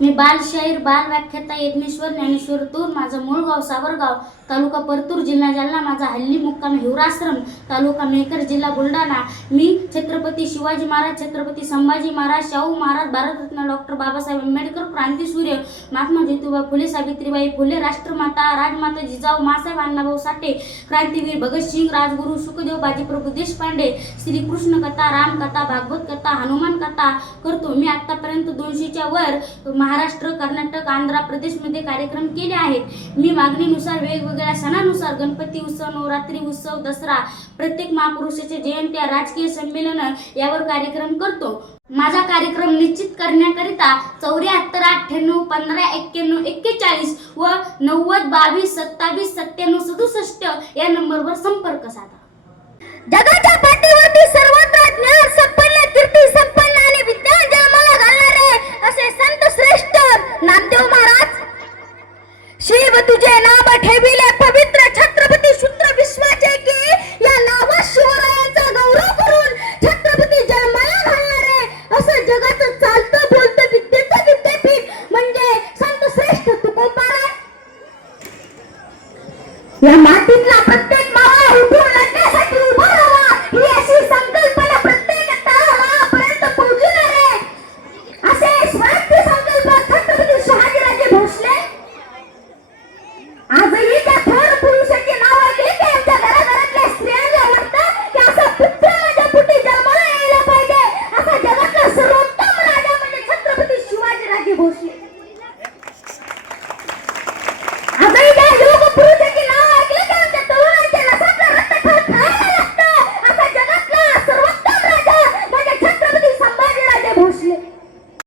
मी बालशाहीर बाल व्याख्याता यज्ञेश्वर ज्ञानेश्वर तूर, माझं मूळ गाव सावरगाव, तालुका परतूर, जिल्हा जालना, माझा हल्ली मुक्काम हिवराश्रम, तालुका मेकर, जिल्हा बुलढाणा। मी छत्रपती शिवाजी महाराज, छत्रपती संभाजी महाराज, शाहू महाराज, भारतरत्न डॉक्टर बाबासाहेब आंबेडकर, क्रांतीसूर्य महात्मा ज्योतिबा फुले, सावित्रीबाई फुले, राष्ट्रमाता राजमाता जिजाऊ मासाहेब अण्णाभाऊ साठे, क्रांतीवीर भगतसिंग, राजगुरू सुखदेव, बाजीप्रभू देशपांडे, श्रीकृष्ण कथा, रामकथा, भागवत कथा, हनुमान कथा करतो। मी आतापर्यंत 200च्या वर महाराष्ट्र, कर्नाटक, आंध्र प्रदेशमध्ये कार्यक्रम केले आहेत। मी मागणीनुसार वेगवेगळ्या सणानुसार गणपती उत्सव, नवरात्री उत्सव, दसरा, प्रत्येक महापुरुषाच्या जयंत्या, राजकीय संमेलन यावर कार्यक्रम करतो। माझा कार्यक्रम निश्चित करण्याकरिता 74 98 15 91 41 व 90 22 27 97 67 या नंबरवर संपर्क साधा। जगाच्या पाठीवरती सर्वत्र ज्ञान संपन्न, कीर्ती संपन्न आणि विज्ञान जन्माला घालणारे असे संत श्रेष्ठ नामदेव महाराज, शिव तुझे नाम ठेविले पवित्र